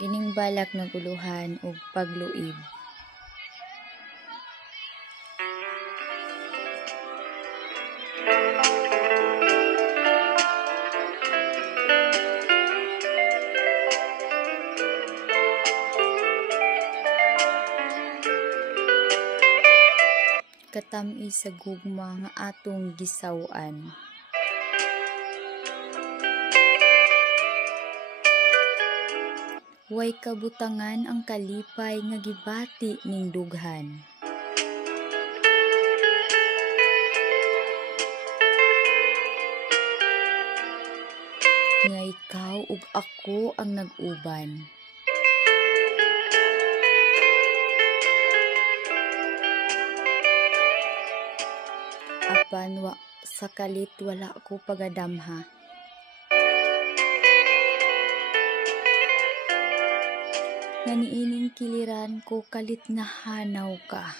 Kining balak naguluhan ug pagluib. Katami sa gugma nga atong gisaw-an. Way kabutangan ang kalipay nga gibati ning dughan. Nga ikaw ug ako ang nag-uban. Apan sa kalit wala ko pagadamha. Nga niining kiliran ko kalit nahanaw ka.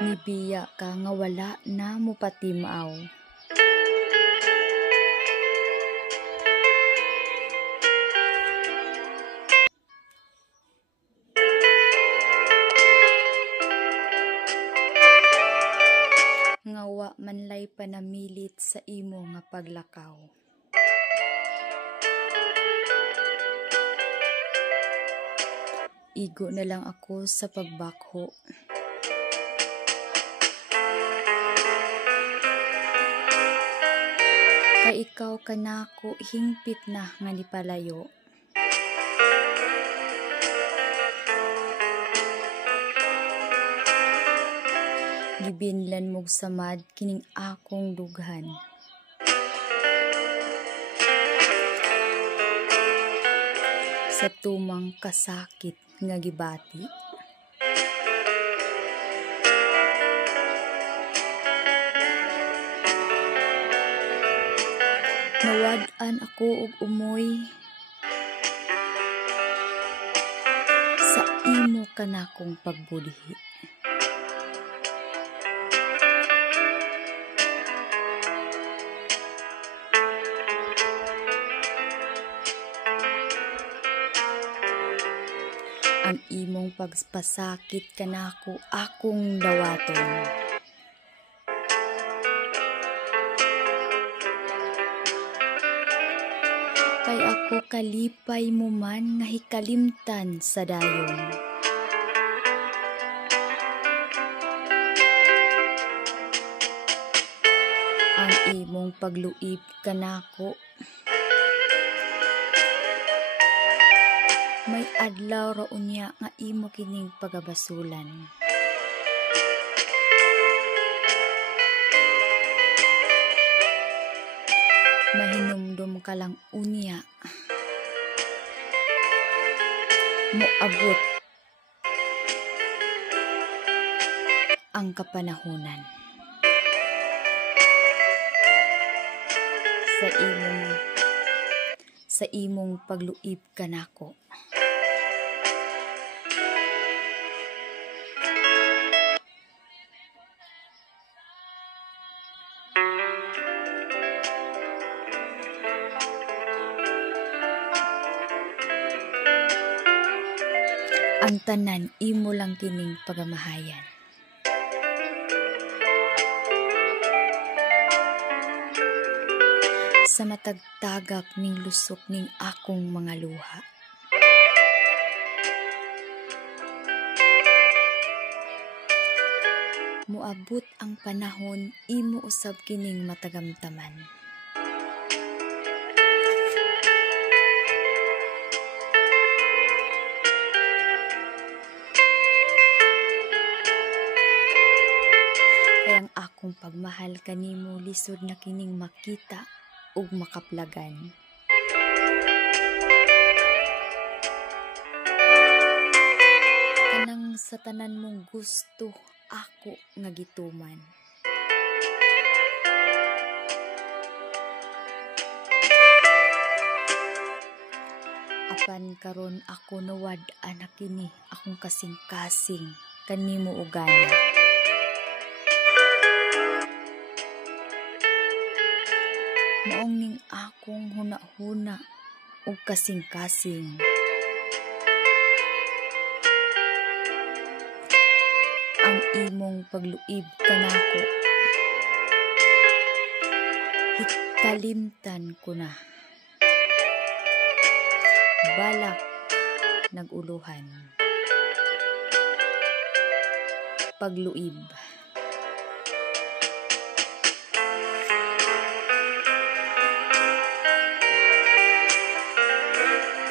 Nibiya ka nga wala na mo patimaw. Ngawa manlay panamilit sa imo nga paglakaw. Igo na lang ako sa pagbakho. Kay ikaw kanako hingpit na nga nipalayo. Gibinlan mog samad kining akong dughan. Sa tumang kasakit nga gibati. Nawad-an ako og umoy sa imo kanakong pagbudhi. Ang imong pagpasakit kanako akong dawaton. Kay ako kalipay mo man nga hikalimtan sa dayon. Ang imong pagluib kanako may adlaw ra unya nga imo kining pagabasulan. Mahinumdum ka lang unya. Moabot ang kapanahunan. Sa imong pagluib kanako. Ang tanan imo lang kining pagamahayan. Sa matagtagak ning lusok ning akong mga luha. Moabot ang panahon imo usab kining matagamtaman. Kay ang akong pagmahal kanimo lisod na kining makita ug makaplagan. Kanang sa tanan mong gusto ako nga gituman. Apan karon ako nawad-an na kini akong kasing-kasing kanimo ugana. maong ning akong huna-huna ug kasing-kasing. Ang imong pagluib kanako, hikalimtan ko na. Balak naguluhan. Pagluib.